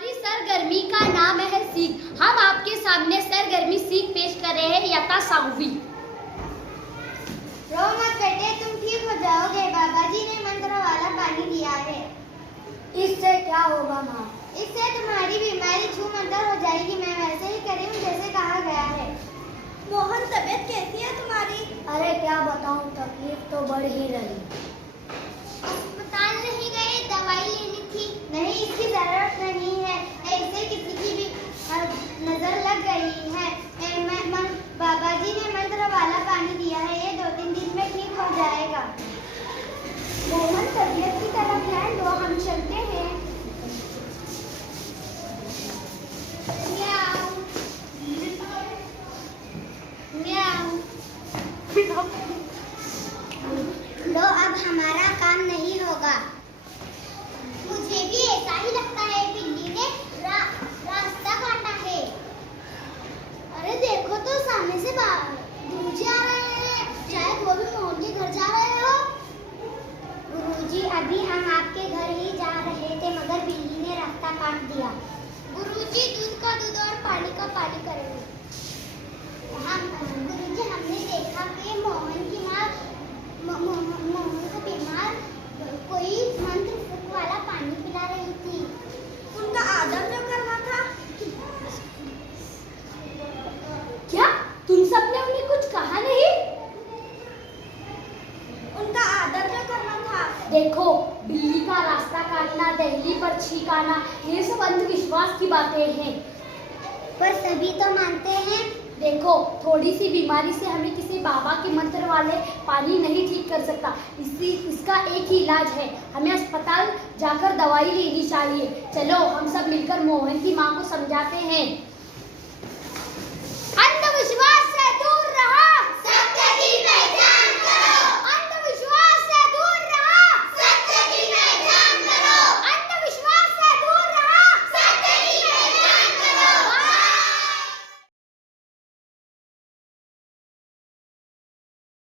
हमारी सरगर्मी का नाम है सीख। हम आपके सामने सरगर्मी सीख पेश कर रहे हैं यथा साहवी। रो मत बेटे, तुम ठीक हो जाओगे। बाबा जी ने मंत्र वाला पानी दिया है। इससे क्या होगा माँ? इससे तुम्हारी बीमारी छू मंतर हो जाएगी। मैं वैसे ही करी हूँ जैसे कहा गया है। मोहन, तबीयत कैसी है तुम्हारी? अरे क्या बताऊँ, तकलीफ तो बढ़ ही रही। अस्पताल नहीं गए? दवाई लेनी थी। नहीं, इसकी जरूरत नहीं है। ऐसे किसी की भी नजर लग गई है। बाबा जी ने मंत्र वाला पानी दिया है। ये 2-3 दिन में ठीक हो जाएगा। मोहन, तबीयत की तरफ ध्यान दो, हम चलते हैं। लो, अब हमारा काम नहीं होगा। मुझे भी ऐसा ही लगता है। बिल्ली ने रास्ता काटा है। अरे देखो तो, सामने से गुरुजी आ रहे हैं। शायद वो भी मोहन के घर जा रहे हो। गुरुजी, अभी हम आपके घर ही जा रहे थे, मगर बिल्ली ने रास्ता काट दिया। गुरुजी, दूध का दूध और पानी का पानी करेंगे। गुरुजी, हमने देखा कि मोहन को बीमार कोई मंत्र फूक वाला पानी पिला रही थी। उनका आदर न करना था। क्या तुम सबने उन्हें कुछ कहा नहीं? उनका आदर न करना था। देखो, बिल्ली का रास्ता काटना, दहली पर छींकाना, ये सब अंधविश्वास की बातें हैं। पर सभी तो मानते हैं। देखो, थोड़ी सी बीमारी से हमें किसी बाबा के मंत्र वाले पानी नहीं ठीक कर सकता। इसका एक ही इलाज है, हमें अस्पताल जाकर दवाई लेनी चाहिए। चलो, हम सब मिलकर मोहन की माँ को समझाते हैं।